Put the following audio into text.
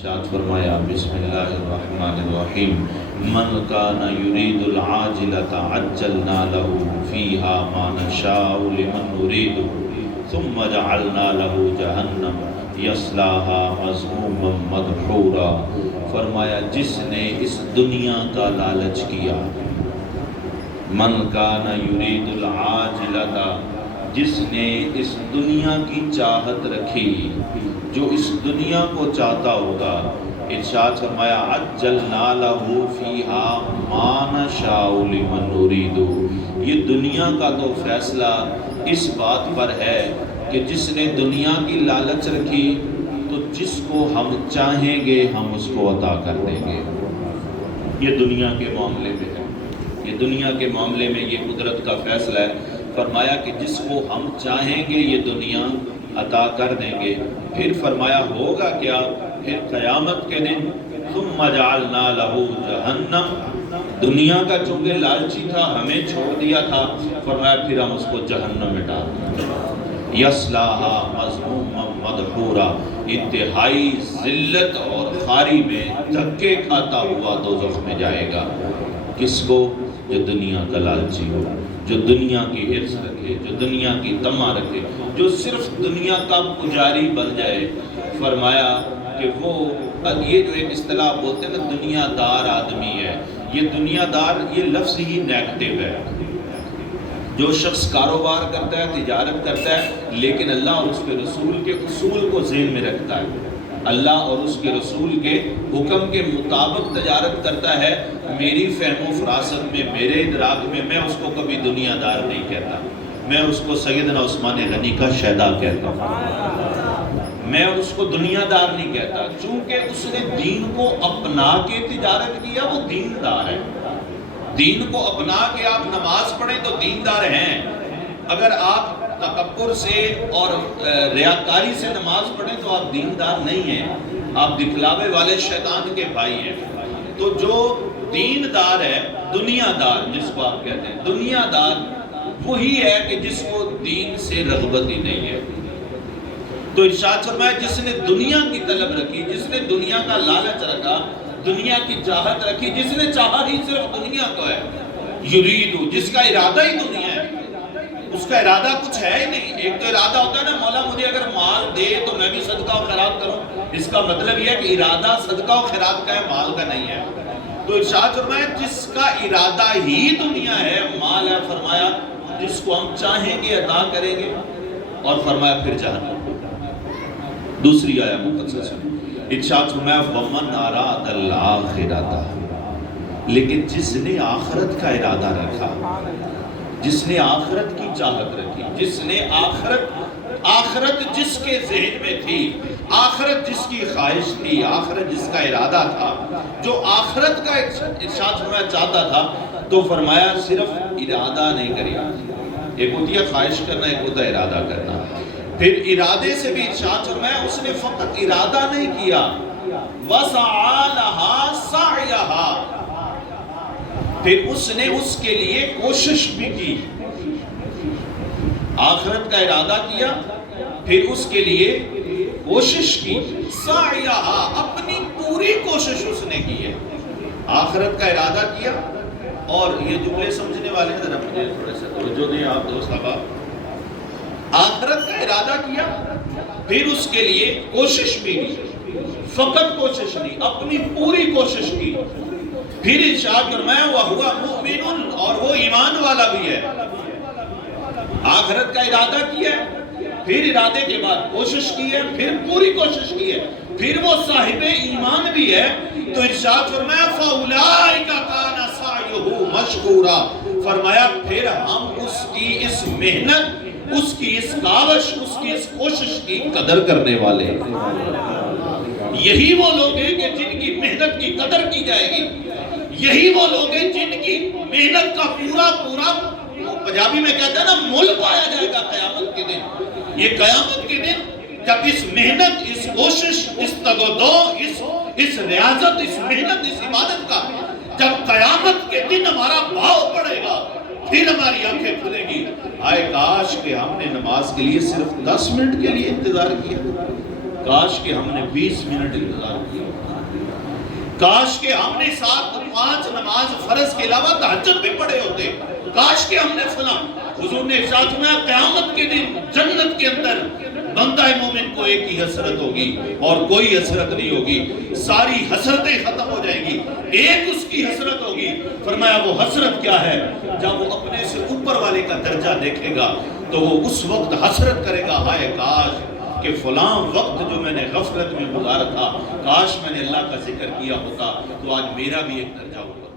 ارشاد فرمایا بسم اللہ الرحمن الرحیم من کان یرید العاجلۃ عجلنا له فیہا ما نشاء لمن نرید ثم جعلنا له جہنم یصلاها مذموما مدحورا۔ فرمایا جس نے اس دنیا کا لالچ کیا، من کان یرید العاجلۃ، جس نے اس دنیا کی چاہت رکھی، جو اس دنیا کو چاہتا ہوگا، ارشاد فرمایا عجلنا لہ فیہا ما نشاء لمن نرید۔ یہ دنیا کا تو فیصلہ اس بات پر ہے کہ جس نے دنیا کی لالچ رکھی تو جس کو ہم چاہیں گے ہم اس کو عطا کر دیں گے۔ یہ دنیا کے معاملے میں ہے، یہ دنیا کے معاملے میں یہ قدرت کا فیصلہ ہے۔ فرمایا کہ جس کو ہم چاہیں گے یہ دنیا عطا کر دیں گے۔ پھر فرمایا ہوگا کیا؟ پھر قیامت کے دن ثم جعلنا لہ جہنم، دنیا کا چونکہ لالچی تھا ہمیں چھوڑ دیا تھا، فرمایا پھر ہم اس کو جہنم میں ڈال دیں گے، یصلاھا مذموما مدحورا، انتہائی ذلت اور خاری میں دھکے کھاتا ہوا دوزخ میں جائے گا۔ کس کو؟ جو دنیا کا لالچی ہو، جو دنیا کی حرص رکھے، جو دنیا کی طمع رکھے، جو صرف دنیا کا پجاری بن جائے۔ فرمایا کہ وہ یہ جو ایک اصطلاح بولتے ہیں نا دنیا دار آدمی ہے، یہ دنیا دار یہ لفظ ہی نیگیٹو ہے۔ جو شخص کاروبار کرتا ہے، تجارت کرتا ہے، لیکن اللہ اور اس کے رسول کے اصول کو ذہن میں رکھتا ہے، اللہ اور اس کے رسول کے حکم کے مطابق تجارت کرتا ہے، میری فہم و فراست میں، میرے ادراک میں، میں اس کو کبھی دنیا دار نہیں کہتا، میں اس کو سیدنا عثمان غنی کا شہدا کہتا ہوں، میں اس کو دنیا دار نہیں کہتا، چونکہ اس نے دین کو اپنا کے تجارت کیا، وہ دیندار ہے۔ دین کو اپنا کے آپ نماز پڑھیں تو دیندار ہیں، اگر آپ تکبر سے اور ریاکاری سے نماز پڑھیں تو آپ دیندار نہیں ہیں، آپ دکھلاوے والے شیطان کے بھائی ہیں۔ تو جو دیندار ہے، دنیا دار جس کو آپ کہتے ہیں، دنیا دار وہی ہے کہ جس کو دین سے رغبت ہی نہیں ہے۔ تو ارشاد فرمایا جس نے دنیا کی طلب رکھی، جس نے دنیا کا لالچ رکھا، دنیا کی چاہت رکھی، جس نے چاہا ہی صرف دنیا کو ہے، یریدو، جس کا ارادہ ہی دنیا ہے، اس کا ارادہ کچھ ہے ہی نہیں۔ ایک تو ارادہ ہوتا ہے نا مولا مجھے اگر مال دے تو میں بھی صدقہ و خیرات کروں، اس کا مطلب یہ ہے کہ ارادہ صدقہ و خیرات کا ہے، مال کا نہیں ہے۔ تو ارشاد فرمایا جس کا ارادہ ہی دنیا ہے، مال ہے، فرمایا جس کو ہم چاہیں گے عطا کریں گے، اور فرمایا پھر جہنم۔ دوسری آیہ مقدسہ ارشاد فرمایا وَمَنْ أَرَادَ الْآخِرَةَ، لیکن جس نے آخرت کا ارادہ رکھا، جس نے آخرت کی چاہت رکھی، جس نے آخرت جس کے ذہن میں تھی، آخرت جس کی خواہش تھی، آخرت جس کا ارادہ تھا، جو آخرت کا ارشاد فرمایا چاہتا تھا، تو فرمایا صرف ارادہ نہیں کریا، ایک ہوتی ہے خواہش کرنا، ایک ہوتا ہے ارادہ کرنا۔ پھر ارادے سے بھی ارشاد فرمایا اس نے فقط ارادہ نہیں کیا، وَسَعَى لَهَا سَعْيَهَا، پھر اس نے اس کے لیے کوشش بھی کی، آخرت کا ارادہ کیا، پھر اس کے لیے کوشش کی، سعیہا، اپنی پوری کوشش اس نے کی ہے، آخرت کا ارادہ کیا۔ اور یہ جملے سمجھنے والے ہیں ذرا مجھے تھوڑے سے توجہ دیں آپ دوست احباب، آخرت کا ارادہ کیا، پھر اس کے لیے کوشش بھی کی، فقط کوشش نہیں، اپنی پوری کوشش کی، پھر ارشاد فرمایا وَهُوَ مُؤْمِنٌ، اور وہ ایمان والا بھی ہے۔ آخرت کا ارادہ کیا ہے، پھر ارادے کے بعد کوشش کی ہے، پھر پوری کوشش کی ہے، پھر وہ صاحب ایمان بھی ہے۔ تو ارشاد فرمایا فَأُولَئِكَ كَانَ سَعْيُهُ مَشْكُورًا، فرمایا پھر ہم اس کی اس محنت، اس کی اس کاوش، اس کی اس کوشش کی قدر کرنے والے ہیں۔ یہی وہ لوگ ہیں کہ جن کی محنت کی قدر کی جائے گی، یہی وہ لوگ ہیں جن کی محنت کا پورا پنجابی میں کہتے ہیں نا مول پایا جائے گا قیامت کے دن۔ یہ قیامت کے دن جب اس محنت، اس کوشش، اس تگودو، اس ریاضت، اس محنت، اس عبادت کا جب قیامت کے دن ہمارا بھاؤ پڑے گا، پھر ہماری آنکھیں کھلیں گی، آئے کاش کہ ہم نے نماز کے لیے صرف 10 منٹ کے لیے انتظار کیا، کاش کہ ہم نے 20 منٹ انتظار کیا، کاش کہ ہم نے 5 نماز فرض کے علاوہ تہجد بھی پڑھے ہوتے، کاش کہ ہم نے فلاں۔ حضور نے ارشاد فرمایا قیامت کے دن جنت کے اندر بندہ مومن کو ایک ہی حسرت ہوگی اور کوئی حسرت نہیں ہوگی، ساری حسرتیں ختم ہو جائیں گی، ایک اس کی حسرت ہوگی۔ فرمایا وہ حسرت کیا ہے؟ جب وہ اپنے سے اوپر والے کا درجہ دیکھے گا تو وہ اس وقت حسرت کرے گا، ہائے کاش کہ فلاں وقت جو میں نے غفلت میں گزارا تھا، کاش میں نے اللہ کا ذکر کیا ہوتا تو آج میرا بھی ایک درجہ ہوتا۔